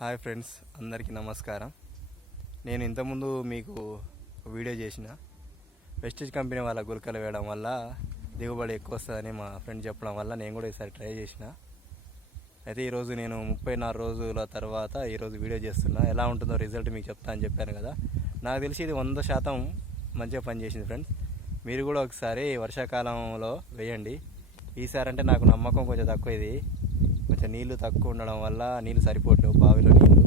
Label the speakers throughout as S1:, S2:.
S1: Hi friends అందరికీ నమస్కారం. నేను ఇంతకుముందు మీకు వీడియో చేసిన. వెస్టేజ్ కంపెనీ వాళ్ళ గులకలు వేయడం వల్ల దిగుబడి ఎక్కువ వస్తుందని మా ఫ్రెండ్ చెప్పడం వల్ల నేను కూడా ఈసారి ట్రై చేసిన. అయితే ఈరోజు నేను ముప్పై నాలుగు రోజుల తర్వాత ఈరోజు వీడియో చేస్తున్నా. ఎలా ఉంటుందో రిజల్ట్ మీకు చెప్తా అని చెప్పాను కదా. నాకు తెలిసి ఇది వంద శాతం మంచిగా పనిచేసింది ఫ్రెండ్స్. మీరు కూడా ఒకసారి వర్షాకాలంలో వేయండి. ఈసారి అంటే నాకు నమ్మకం కొంచెం తక్కువ ఇది. కొంచెం నీళ్ళు తక్కువ ఉండడం వల్ల నీళ్ళు సరిపోవట్లేవు బావిలో నీళ్ళు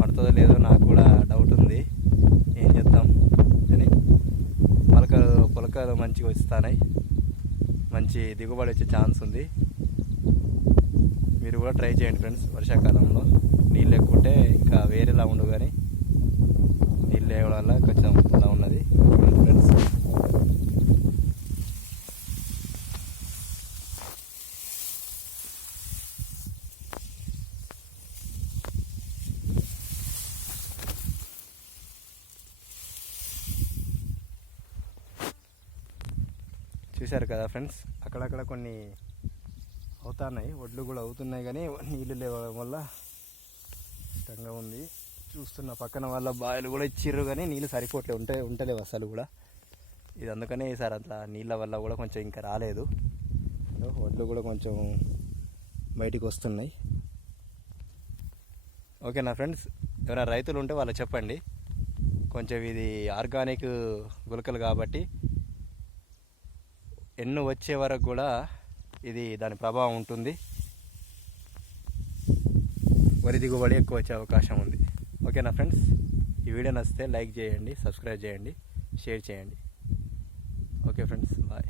S1: పడుతుందో లేదో నాకు కూడా డౌట్ ఉంది. ఏం చేద్దాం? అని మొలకలు పొలకలు మంచిగా వస్తున్నాయి. మంచి దిగుబడి వచ్చే ఛాన్స్ ఉంది. మీరు కూడా ట్రై చేయండి ఫ్రెండ్స్ వర్షాకాలంలో నీళ్ళు ఎక్కువ ఉంటే ఇంకా వేరేలా ఉండవు కానీ నీళ్ళు లేవడం వల్ల కొంచెం అలా ఉన్నది ఫ్రెండ్స్ చూశారు కదా ఫ్రెండ్స్? అక్కడక్కడ కొన్ని అవుతున్నాయి. వడ్లు కూడా అవుతున్నాయి కానీ నీళ్ళు లేవడం వల్ల ఇష్టంగా ఉంది. చూస్తున్న పక్కన వాళ్ళ బావిలు కూడా ఇచ్చిర్రు కానీ నీళ్ళు సరిపోట్లే ఉంటే ఉంటలేవు అసలు కూడా. ఇది అందుకనే ఈసారి అట్లా నీళ్ళ వల్ల కూడా కొంచెం ఇంకా రాలేదు. వడ్లు కూడా కొంచెం బయటికి వస్తున్నాయి. ఓకేనా ఫ్రెండ్స్? ఎవరైనా రైతులు ఉంటే వాళ్ళు చెప్పండి. కొంచెం ఇది ఆర్గానిక్ గులకలు కాబట్టి ఎన్ను వచ్చే వరకు కూడా ఇది దాని ప్రభావం ఉంటుంది. వరి దిగుబడి ఎక్కువ వచ్చే అవకాశం ఉంది. ఓకేనా ఫ్రెండ్స్? ఈ వీడియో నచ్చితే లైక్ చేయండి సబ్స్క్రైబ్ చేయండి షేర్ చేయండి. Okay friends bye.